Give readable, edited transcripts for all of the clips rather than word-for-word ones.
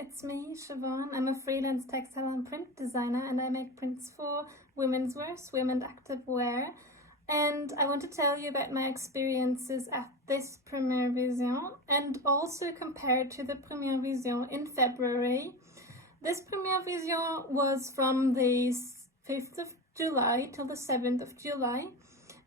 it's me, Siobhan. I'm a freelance textile and print designer, and I make prints for women's wear, swim and activewear. And I want to tell you about my experiences at this Première Vision and also compared to the Première Vision in February. This Première Vision was from the 5th of July till the 7th of July.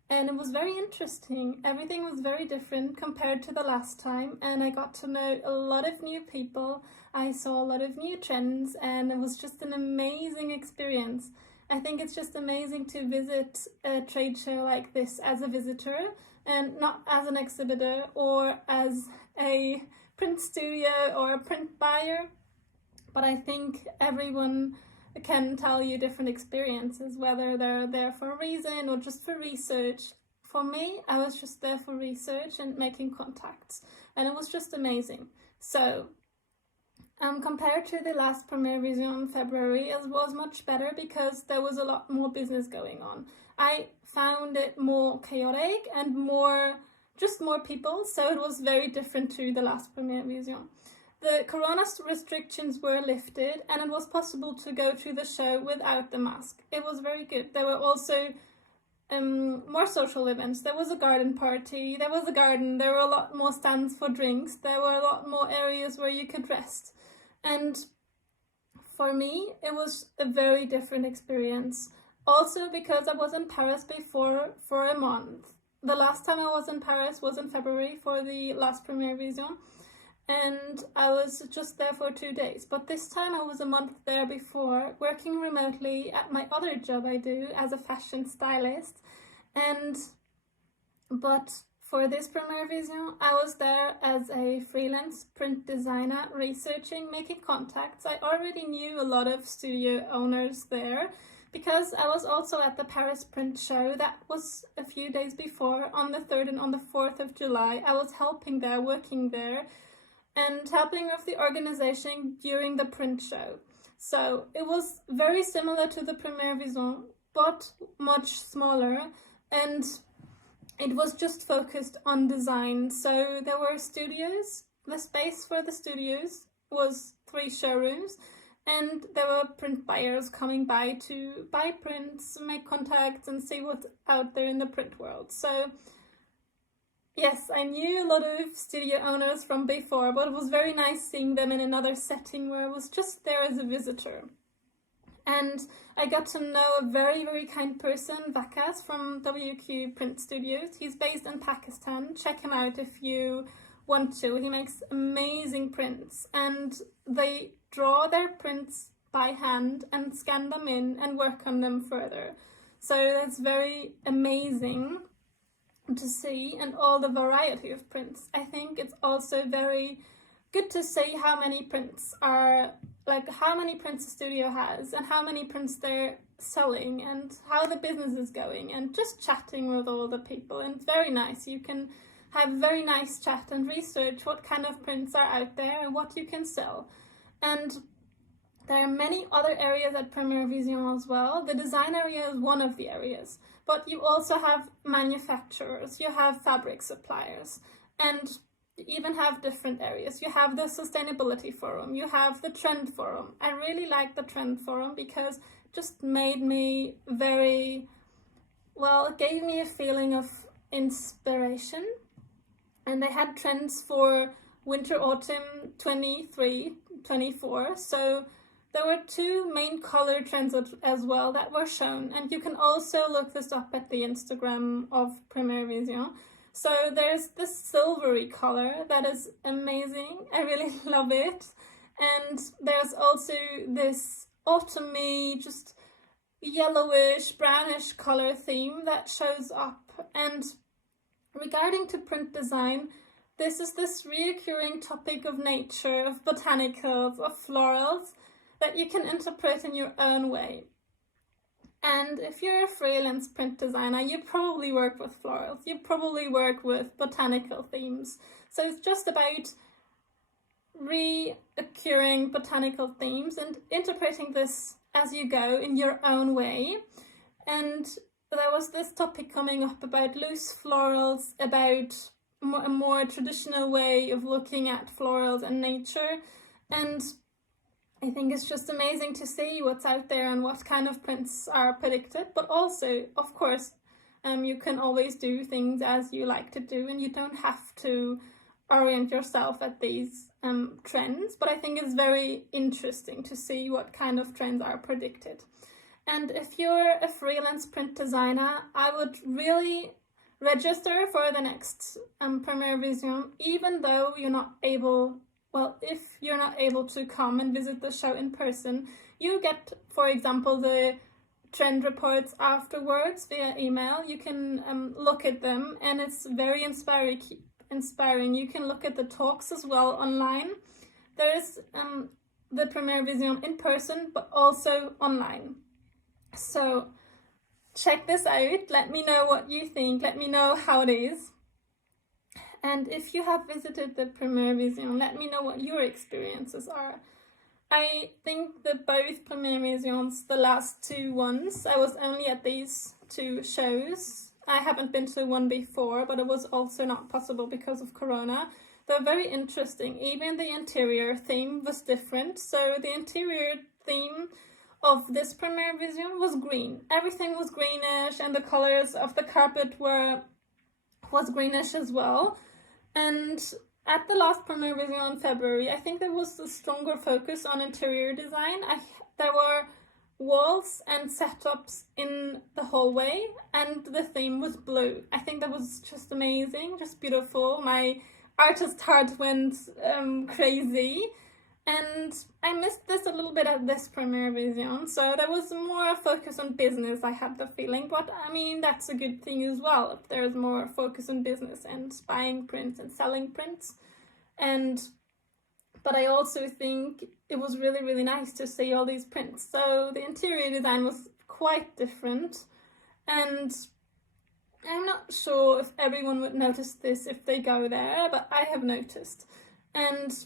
And it was very interesting. Everything was very different compared to the last time, and I got to know a lot of new people. I saw a lot of new trends, and it was just an amazing experience. I think it's just amazing to visit a trade show like this as a visitor and not as an exhibitor or as a print studio or a print buyer. But I think everyone can tell you different experiences, whether they're there for a reason or just for research. For me, I was just there for research and making contacts, and it was just amazing. So, compared to the last Première Vision in February, it was much better because there was a lot more business going on. I found it more chaotic and more people, so it was very different to the last Première Vision. The corona restrictions were lifted and it was possible to go to the show without the mask. It was very good. There were also more social events. There was a garden party, there was a garden, there were a lot more stands for drinks, there were a lot more areas where you could rest. And for me, it was a very different experience. Also because I was in Paris before for a month. The last time I was in Paris was in February for the last Première Vision. And I was just there for 2 days. But this time I was a month there before, working remotely at my other job I do as a fashion stylist. But for this Première Vision, I was there as a freelance print designer, researching, making contacts. I already knew a lot of studio owners there because I was also at the Paris Print Show. That was a few days before, on the 3rd and on the 4th of July. I was helping there, working there, and helping with the organization during the print show. So it was very similar to the Première Vision, but much smaller, and it was just focused on design. So there were studios. The space for the studios was 3 showrooms, and there were print buyers coming by to buy prints, make contacts, and see what's out there in the print world. So yes, I knew a lot of studio owners from before, but it was very nice seeing them in another setting where I was just there as a visitor. And I got to know a very, very kind person, Vakas from WQ Print Studios. He's based in Pakistan. Check him out if you want to. He makes amazing prints, and they draw their prints by hand and scan them in and work on them further. So that's very amazing to see, and all the variety of prints. I think it's also very good to see how many prints a studio has and how many prints they're selling and how the business is going, and just chatting with all the people. And it's very nice. You can have very nice chat and research what kind of prints are out there and what you can sell. And there are many other areas at Première Vision as well. The design area is one of the areas, but you also have manufacturers, you have fabric suppliers, and you even have different areas. You have the sustainability forum, you have the trend forum. I really like the trend forum because it just made me it gave me a feeling of inspiration. And they had trends for winter autumn 23-24. So there were 2 main color trends as well that were shown, and you can also look this up at the Instagram of Première Vision. So there's this silvery color that is amazing. I really love it. And there's also this autumny, just yellowish, brownish color theme that shows up. And regarding to print design, this is this reoccurring topic of nature, of botanicals, of florals, that you can interpret in your own way. And if you're a freelance print designer, you probably work with florals, you probably work with botanical themes. So it's just about reoccurring botanical themes and interpreting this as you go in your own way. And there was this topic coming up about loose florals, about a more traditional way of looking at florals and nature. And I think it's just amazing to see what's out there and what kind of prints are predicted, but also, of course, you can always do things as you like to do, and you don't have to orient yourself at these trends, but I think it's very interesting to see what kind of trends are predicted. And if you're a freelance print designer, I would really register for the next Premiere Vision, even though you're not able, well, if you're not able to come and visit the show in person, you get, for example, the trend reports afterwards via email. You can look at them, and it's very inspiring. You can look at the talks as well online. There is the Premiere Vision in person, but also online. So check this out. Let me know what you think. Let me know how it is. And if you have visited the Premiere Vision, let me know what your experiences are. I think that both Premiere Visions, the last two ones, I was only at these two shows. I haven't been to one before, but it was also not possible because of Corona. They're very interesting. Even the interior theme was different. So the interior theme of this Premiere Vision was green. Everything was greenish, and the colors of the carpet was greenish as well. And at the last Premiere Vision in February, I think there was a stronger focus on interior design. There were walls and setups in the hallway, and the theme was blue. I think that was just amazing, just beautiful. My artist heart went crazy. And I missed this a little bit at this Premiere Vision, so there was more focus on business, I had the feeling, but I mean, that's a good thing as well, if there's more focus on business and buying prints and selling prints. But I also think it was really, really nice to see all these prints. So the interior design was quite different, and I'm not sure if everyone would notice this if they go there, but I have noticed. And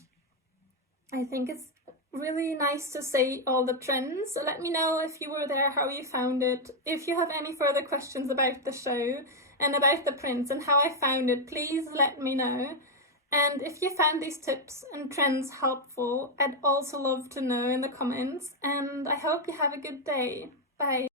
I think it's really nice to see all the trends. So let me know if you were there, how you found it. If you have any further questions about the show and about the prints and how I found it, please let me know. And if you found these tips and trends helpful, I'd also love to know in the comments. And I hope you have a good day. Bye.